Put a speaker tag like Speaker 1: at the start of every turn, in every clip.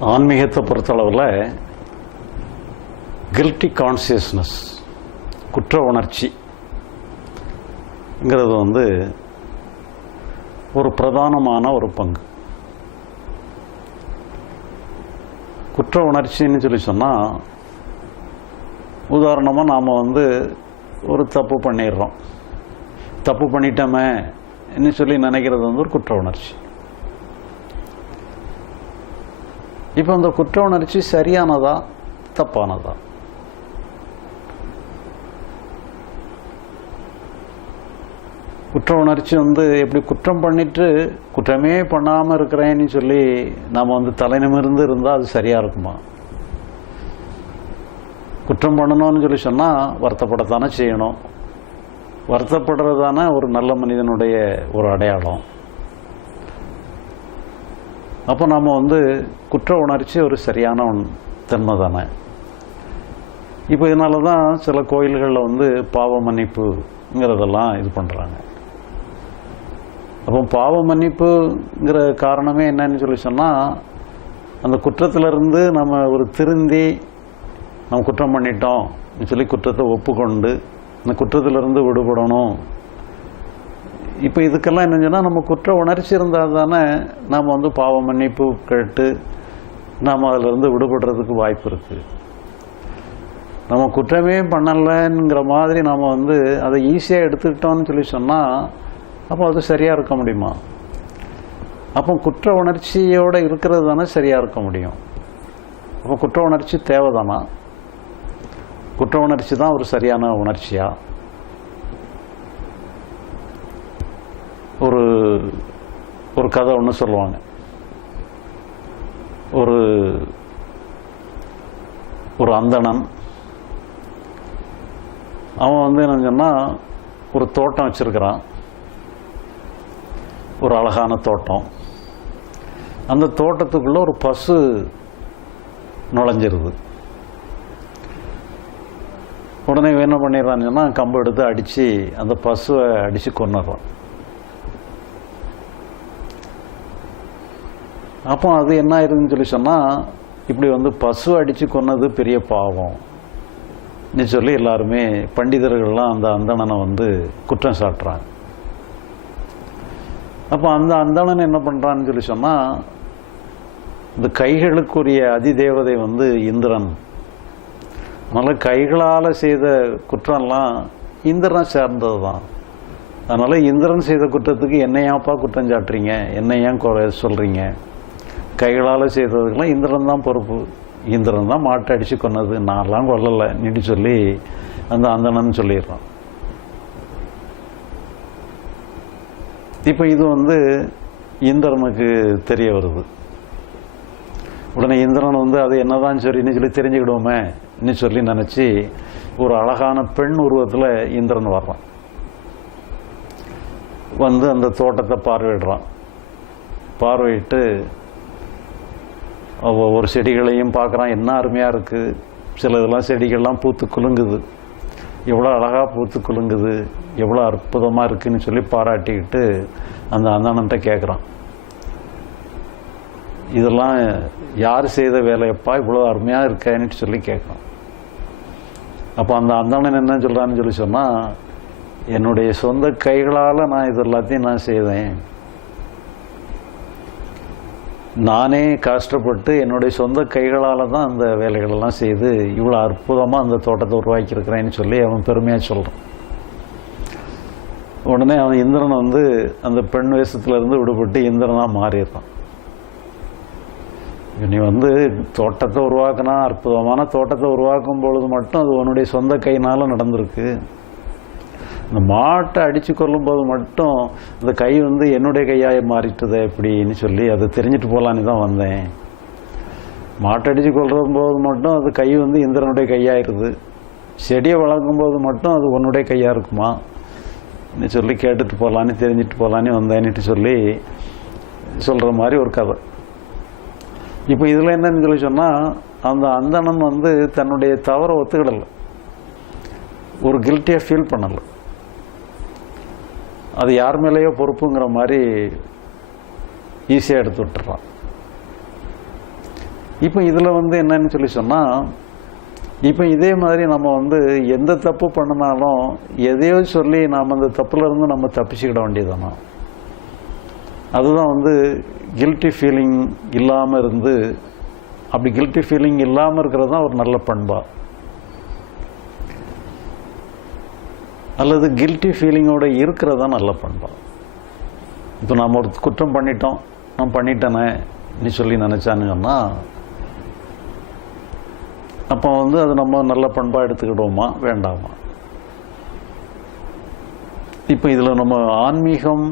Speaker 1: ஆன்மீகத்தை பொறுத்தளவில் guilty consciousness குற்ற உணர்ச்சிங்கிறது வந்து ஒரு பிரதானமான ஒரு பங்கு. குற்ற உணர்ச்சின்னு சொல்லி சொன்னால் உதாரணமாக நாம் வந்து ஒரு தப்பு பண்ணிடுறோம். தப்பு பண்ணிட்டோமே ன்னு சொல்லி நினைக்கிறது வந்து ஒரு குற்ற உணர்ச்சி. இப்போ அந்த குற்ற உணர்ச்சி சரியானதா? தப்பானதா? குற்ற உணர்ச்சி வந்து எப்படி குற்றம் பண்ணிட்டு குற்றமே பண்ணாமல் இருக்கிறேன்னு சொல்லி நாம் வந்து தலைநிமிருந்து இருந்தால் அது சரியாக இருக்குமா? குற்றம் பண்ணணும்னு சொல்லி சொன்னால் வருத்தப்படத்தானே செய்யணும். வருத்தப்படுறது தானே ஒரு நல்ல மனிதனுடைய ஒரு அடையாளம். அப்போ நம்ம வந்து குற்ற உணர்ச்சி ஒரு சரியான தன்மை தானே. இப்போ இதனால தான் சில கோயில்களில் வந்து பாவ மன்னிப்புங்கிறதெல்லாம் இது பண்ணுறாங்க அப்போ பாவ மன்னிப்புங்கிற காரணமே என்னன்னு சொல்லி சொன்னால் அந்த குற்றத்திலிருந்து நம்ம ஒரு திருந்தி நம்ம குற்றம் பண்ணிட்டோம் சொல்லி குற்றத்தை ஒப்புக்கொண்டு அந்த குற்றத்திலிருந்து விடுபடணும் இப்போ இதுக்கெல்லாம் என்ன சொன்னால் நம்ம குற்ற உணர்ச்சி இருந்தால் தானே நாம் வந்து பாவ மன்னிப்பு கேட்டு நாம் அதிலிருந்து விடுபடுறதுக்கு வாய்ப்பு இருக்குது நம்ம குற்றமே பண்ணலைங்கிற மாதிரி நாம் வந்து அதை ஈஸியாக எடுத்துக்கிட்டோம்னு சொல்லி சொன்னால் அப்போ அது சரியாக இருக்க முடியுமா? அப்போ குற்ற உணர்ச்சியோடு இருக்கிறது தானே சரியாக இருக்க முடியும். அப்போ குற்ற உணர்ச்சி தேவைதானா? குற்ற உணர்ச்சி தான் ஒரு சரியான உணர்ச்சியாக ஒரு ஒரு கதை ஒன்று சொல்லுவாங்க. ஒரு ஒரு அந்தணன். அவன் வந்து என்ன சொன்னால் ஒரு தோட்டம் வச்சுருக்கிறான். ஒரு அழகான தோட்டம். அந்த தோட்டத்துக்குள்ளே ஒரு பசு நுழைஞ்சிருது. உடனே என்ன பண்ணிடுறான்னு சொன்னால் கம்பு எடுத்து அடித்து அந்த பசுவை அடித்து கொண்டுடுறான் அப்போ அது என்ன ஆயிருதுன்னு சொல்லி சொன்னால் இப்படி வந்து பசு அடித்து கொன்னது பெரிய பாவம். நீ சொல்லி எல்லாருமே பண்டிதர்கள்லாம் அந்த அந்தணனை வந்து குற்றம் சாட்டுறாங்க. அப்போ அந்த அந்தணன் என்ன பண்ணுறான்னு சொல்லி சொன்னால் இந்த கைகளுக்குரிய அதிதேவதை வந்து இந்திரன். அதனால் கைகளால் செய்த குற்றம்லாம் இந்திரன் சேர்ந்தது தான் அதனால் இந்திரன் செய்த குற்றத்துக்கு என்னையாப்பா குற்றம் சாட்டுறீங்க? என்னை ஏன் குறை சொல்கிறீங்க கைகளால் செய்ததுக்கெல்லாம் இந்திரன் தான் பொறுப்பு. இந்திரன் தான் மாட்டை அடித்து கொன்னது. நான்லாம் கொல்லலை நீட்டு சொல்லி அந்த அந்தணன் சொல்லிடுறான் இப்போ இது வந்து இந்திரனுக்கு தெரிய வருது. உடனே இந்திரன் வந்து அது என்னதான் சரின்னு சொல்லி தெரிஞ்சுக்கிடுவோமே இன்னும் சொல்லி நினச்சி ஒரு அழகான பெண் உருவத்தில் இந்திரன் வர்றான். வந்து அந்த தோட்டத்தை பார்வையிடுறான். பார்வையிட்டு ஒவ்வொரு செடிகளையும் பார்க்குறான். என்ன அருமையாக இருக்குது சில இதெல்லாம் செடிகள்லாம் பூத்து குலுங்குது. எவ்வளோ அழகாக பூத்து குலுங்குது. எவ்வளோ அற்புதமாக இருக்குதுன்னு சொல்லி பாராட்டிக்கிட்டு அந்த அந்தணன்ட்ட கேட்குறான். இதெல்லாம் யார் செய்த வேலையப்பா? இவ்வளோ அருமையாக இருக்கேன்னு சொல்லி கேட்குறான். அப்போ அந்த அந்தணன் என்ன சொல்கிறான்னு சொல்லி சொன்னால் என்னுடைய சொந்த கைகளால் நான் இது எல்லாத்தையும் நான் செய்தேன். நானே கஷ்டப்பட்டு என்னுடைய சொந்த கைகளால் தான் அந்த வேலைகளெல்லாம் செய்து இவ்வளோ அற்புதமாக அந்த தோட்டத்தை உருவாக்கியிருக்கிறேன்னு சொல்லி அவன் பெருமையாக சொல்கிறான் உடனே அவன் இந்திரன் வந்து அந்த பெண் வேஷத்துலேருந்து விடுபட்டு இந்திரனாக மாறிடுறான். நீ வந்து தோட்டத்தை உருவாக்கினா அற்புதமான தோட்டத்தை உருவாக்கும் பொழுது மட்டும் அது உன்னுடைய சொந்த கையினால் நடந்திருக்கு. இந்த மாட்டை அடித்து கொள்ளும்போது மட்டும் இந்த கை வந்து என்னுடைய கையாக மாறிட்டுதே எப்படின்னு சொல்லி அதை தெரிஞ்சுட்டு போகலான்னு தான் வந்தேன். மாட்டை அடித்து கொள்ளும் போது மட்டும் அது கை வந்து இந்திரனுடைய கையாயிருது. செடியை வளர்க்கும் போது மட்டும் அது உன்னுடைய கையாக இருக்குமா? சொல்லி கேட்டுட்டு போகலான்னு தெரிஞ்சுட்டு போகலான்னு வந்தேன்னுட்டு சொல்லி சொல்கிற மாதிரி ஒரு கதை. இப்போ இதில் என்னன்னு சொல்லி சொன்னால் அந்த அந்தணன் வந்து தன்னுடைய தவறை ஒத்துக்கிடலை. ஒரு கில்ட்டியாக ஃபீல் பண்ணலை. அது யார் மேலேயோ பொறுப்புங்கிற மாதிரி ஈஸியாக எடுத்து விட்டுறான் இப்போ இதில் வந்து என்னன்னு சொல்லி சொன்னால் இப்போ இதே மாதிரி நம்ம வந்து எந்த தப்பு பண்ணினாலும் எதையோ சொல்லி நாம் அந்த தப்புலேருந்து நம்ம தப்பிச்சுக்கிட வேண்டியதானா அதுதான் வந்து கில்ட்டி ஃபீலிங் இல்லாமல் இருந்து அப்படி கில்ட்டி ஃபீலிங் இல்லாமல் இருக்கிறது தான் ஒரு நல்ல பண்பாக அல்லது கில்ட்டி ஃபீலிங்கோட இருக்கிறது தான் நல்ல பண்பா? இப்போ நாம் ஒரு குற்றம் பண்ணிட்டோம் நான் பண்ணிட்டேனே நீ சொல்லி நினச்சானுங்கன்னா அப்போ வந்து அது நம்ம நல்ல பண்பாக எடுத்துக்கிடுவோமா வேண்டாமா? இப்போ இதில் நம்ம ஆன்மீகம்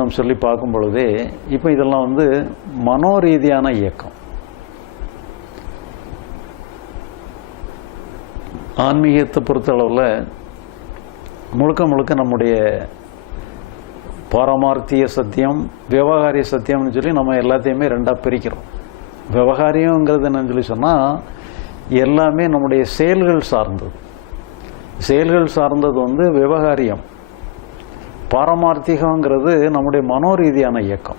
Speaker 1: நம்ம சொல்லி பார்க்கும் பொழுதே இப்போ இதெல்லாம் வந்து மனோரீதியான இயக்கம். ஆன்மீகத்தை பொறுத்தளவில் முழுக்க முழுக்க நம்முடைய பாரமார்த்திய சத்தியம் விவகாரிய சத்தியம்னு சொல்லி நம்ம எல்லாத்தையுமே ரெண்டாக பிரிக்கிறோம். விவகாரியங்கிறது என்னன்னு சொல்லி சொன்னால் எல்லாமே நம்முடைய செயல்கள் சார்ந்தது. செயல்கள் சார்ந்தது வந்து விவகாரியம். பாரமார்த்திகங்கிறது நம்முடைய மனோரீதியான இயக்கம்.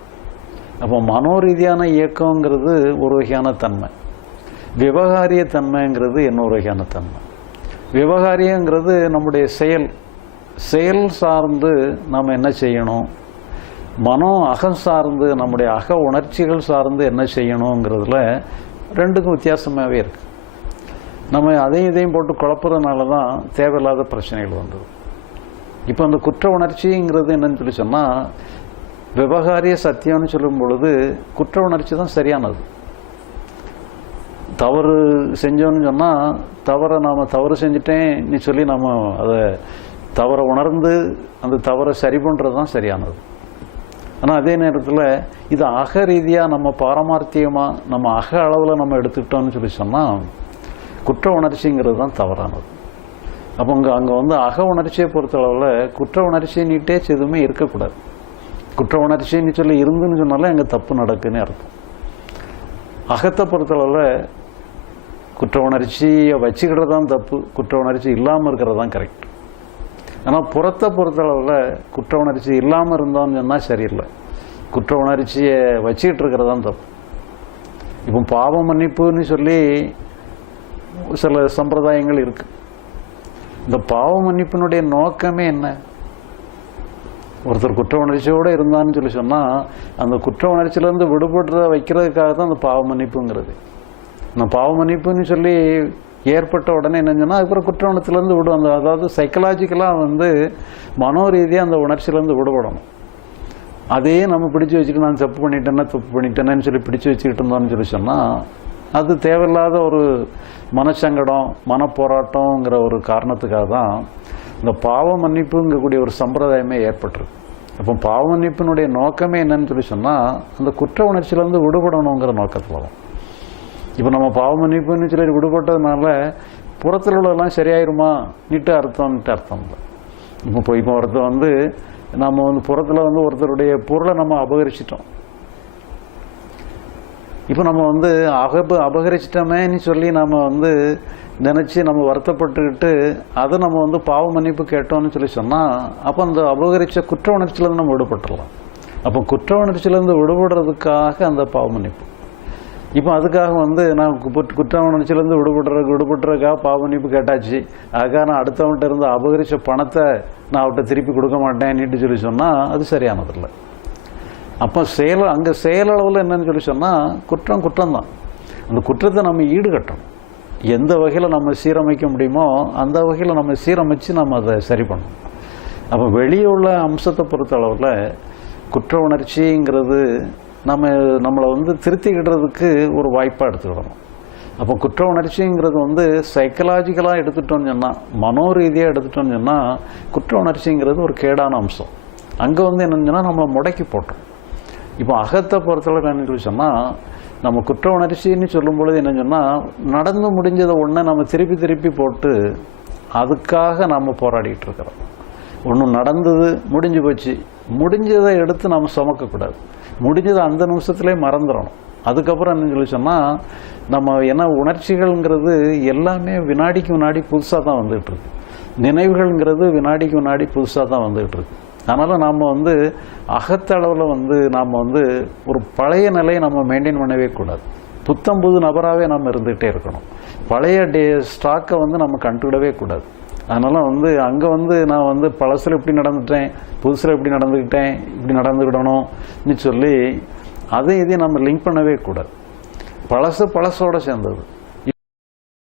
Speaker 1: அப்போ மனோரீதியான இயக்கங்கிறது ஒரு வகையான தன்மை. விவகாரிய தன்மைங்கிறது இன்னொரு வகையான தன்மை. விவகாரியங்கிறது நம்முடைய செயல். செயல் சார்ந்து நாம் என்ன செய்யணும்? மனம் அகம் சார்ந்து நம்முடைய அக உணர்ச்சிகள் சார்ந்து என்ன செய்யணுங்கிறதுல ரெண்டுக்கும் வித்தியாசமாகவே இருக்கு. நம்ம அதையும் இதையும் போட்டு குழப்புறதுனால தான் தேவையில்லாத பிரச்சனைகள் வந்தது இப்போ அந்த குற்ற உணர்ச்சிங்கிறது என்னன்னு சொல்லி சொன்னால் விவகாரிய சத்தியம்னு சொல்லும் பொழுது குற்ற உணர்ச்சி தான் சரியானது. தவறு செஞ்சோன்னு சொன்னால் தவறை நாம் தவறு செஞ்சுட்டேன் நீ சொல்லி நம்ம அதை தவறை உணர்ந்து அந்த தவறை சரி பண்ணுறது தான் சரியானது. ஆனால் அதே நேரத்தில் இது அக ரீதியாக நம்ம பாரமார்த்தியமாக நம்ம அக அளவில் நம்ம எடுத்துக்கிட்டோம்னு சொல்லி சொன்னால் குற்ற உணர்ச்சிங்கிறது தான் தவறானது. அப்போ அங்கே அங்கே வந்து அக உணர்ச்சியை பொறுத்தளவில் குற்ற உணர்ச்சின்னிட்டே எதுவுமே இருக்கக்கூடாது. குற்ற உணர்ச்சின்னு சொல்லி இருந்துன்னு சொன்னாலே அங்கே தப்பு நடக்குன்னு அர்த்தம். அகத்தை பொறுத்தளவில் குற்ற உணர்ச்சியை வச்சுக்கிறது தான் தப்பு குற்ற உணர்ச்சி இல்லாமல் இருக்கிறது தான் கரெக்ட் ஆனால் புறத்தை பொறுத்தளவில் குற்ற உணர்ச்சி இல்லாமல் இருந்தோம்னு சொன்னால் சரியில்லை. குற்ற உணர்ச்சியை வச்சுக்கிட்டு இருக்கிறதான் தப்பு. இப்போ பாவ மன்னிப்புன்னு சொல்லி சில சம்பிரதாயங்கள் இருக்கு. இந்த பாவ மன்னிப்பினுடைய நோக்கமே என்ன? ஒருத்தர் குற்ற உணர்ச்சியோடு இருந்தான்னு சொல்லி சொன்னால் அந்த குற்ற உணர்ச்சியிலேருந்து விடுபடுறத வைக்கிறதுக்காக தான் அந்த பாவ மன்னிப்புங்கிறது. அந்த பாவ மன்னிப்புன்னு சொல்லி ஏற்பட்ட உடனே என்ன சொன்னால் அதுக்கப்புறம் குற்ற உணர்ச்சியிலேருந்து விடுவாங்க. அதாவது சைக்கலாஜிக்கலாக வந்து மனோ ரீதியாக அந்த உணர்ச்சியிலேருந்து விடுபடணும் அதையே நம்ம பிடிச்சு வச்சுட்டு நான் தப்பு பண்ணிட்டேன்னா தப்பு பண்ணிட்டேனேன்னு சொல்லி பிடிச்சு வச்சுக்கிட்டு இருந்தோம்னு சொல்லி சொன்னால் அது தேவையில்லாத ஒரு மனசங்கடம் மனப்போராட்டங்கிற ஒரு காரணத்துக்காக தான் இந்த பாவ மன்னிப்புங்கக்கூடிய ஒரு சம்பிரதாயமே ஏற்பட்டிருக்கு. அப்போ பாவ மன்னிப்பினுடைய நோக்கமே என்னன்னு சொல்லி சொன்னால் அந்த குற்ற உணர்ச்சியிலேருந்து விடுபடணுங்கிற நோக்கத்தில் தான். இப்போ நம்ம பாவ மன்னிப்புன்னு சிலர் விடுபட்டதுனால புறத்தில் உள்ளதெல்லாம் சரியாயிருமா? நீட்டு அர்த்தம்ட்டு அர்த்தம் இல்லை. இப்போ இப்போ இப்போ ஒருத்தர் வந்து நம்ம வந்து புறத்தில் வந்து ஒருத்தருடைய பொருளை நம்ம அபகரிச்சிட்டோம். இப்போ நம்ம வந்து அகப அபகரிச்சிட்டோமேன்னு சொல்லி நம்ம வந்து நினச்சி நம்ம வருத்தப்பட்டுக்கிட்டு அதை நம்ம வந்து பாவ மன்னிப்பு கேட்டோம்னு சொல்லி சொன்னால் அப்போ அந்த அபகரித்த குற்ற உணர்ச்சியிலேருந்து நம்ம விடுபட்டுடலாம் அப்போ குற்ற உணர்ச்சியிலேருந்து விடுபடுறதுக்காக அந்த பாவ மன்னிப்பு. இப்போ அதுக்காக வந்து நான் குப்ப- குற்ற உணர்ச்சியிலேருந்து விடுபடுற விடுபட்டுறக்காக பாவ கேட்டாச்சு. அதுக்காக நான் அடுத்தவன்கிட்ட இருந்து அபகரித்த பணத்தை நான் அவர்கிட்ட திருப்பி கொடுக்க மாட்டேன் நீட்டு சொல்லி சொன்னால் அது சரியானதில்லை அப்போ செயல் அங்கே செயலளவில் என்னன்னு சொல்லி சொன்னால் குற்றம் குற்றம் தான் அந்த குற்றத்தை நம்ம ஈடுகட்டணும். எந்த வகையில் நம்ம சீரமைக்க முடியுமோ அந்த வகையில் நம்ம சீரமைச்சு நம்ம அதை சரி பண்ணணும். அப்போ வெளியே உள்ள அம்சத்தை பொறுத்த அளவில் குற்ற உணர்ச்சிங்கிறது நம்ம நம்மளை வந்து திருத்திக்கிடுறதுக்கு ஒரு வாய்ப்பாக எடுத்துக்கிடணும். அப்போ குற்ற உணர்ச்சிங்கிறது வந்து சைக்கலாஜிக்கலாக எடுத்துட்டோம்னு சொன்னால் மனோரீதியாக எடுத்துட்டோம்னு சொன்னால் குற்ற உணர்ச்சிங்கிறது ஒரு கேடான அம்சம். அங்கே வந்து என்னன்னு சொன்னால் நம்மளை முடக்கி போட்டோம் இப்போ அகத்தை பொறுத்தளவு என்ன சொல்லி சொன்னால் நம்ம குற்ற உணர்ச்சின்னு சொல்லும் பொழுது என்ன சொன்னால் நடந்து முடிஞ்சதை ஒன்று நம்ம திருப்பி திருப்பி போட்டு அதுக்காக நம்ம போராடிட்டு இருக்கிறோம். ஒன்று நடந்தது முடிஞ்சு போச்சு. முடிஞ்சதை எடுத்து நாம் சுமக்கக்கூடாது. முடிஞ்சதை அந்த நிமிஷத்துலேயே மறந்துடணும் அதுக்கப்புறம் என்ன சொல்லி சொன்னால் நம்ம என்ன உணர்ச்சிகள்ங்கிறது எல்லாமே வினாடிக்கு வினாடி புதுசாக தான் வந்துகிட்டு இருக்கு நினைவுகள்ங்கிறது வினாடிக்கு வினாடி புதுசாக தான் வந்துகிட்டு இருக்கு அதனால் நாம் வந்து அகத்தளவில் வந்து நாம் வந்து ஒரு பழைய நிலையை நம்ம மெயின்டைன் பண்ணவே கூடாது. புத்தம் புது நபராகவே நம்ம இருந்துகிட்டே இருக்கணும். பழைய டே ஸ்டாக்கை வந்து நம்ம கண்டுவிடவே கூடாது. அதனால் வந்து அங்கே வந்து நான் வந்து பழசில் இப்படி நடந்துட்டேன் புதுசில் இப்படி நடந்துக்கிட்டேன் இப்படி நடந்துக்கிடணும்னு சொல்லி அதை இதையும் நம்ம லிங்க் பண்ணவே கூடாது. பழசு பழசோடு சேர்ந்தது.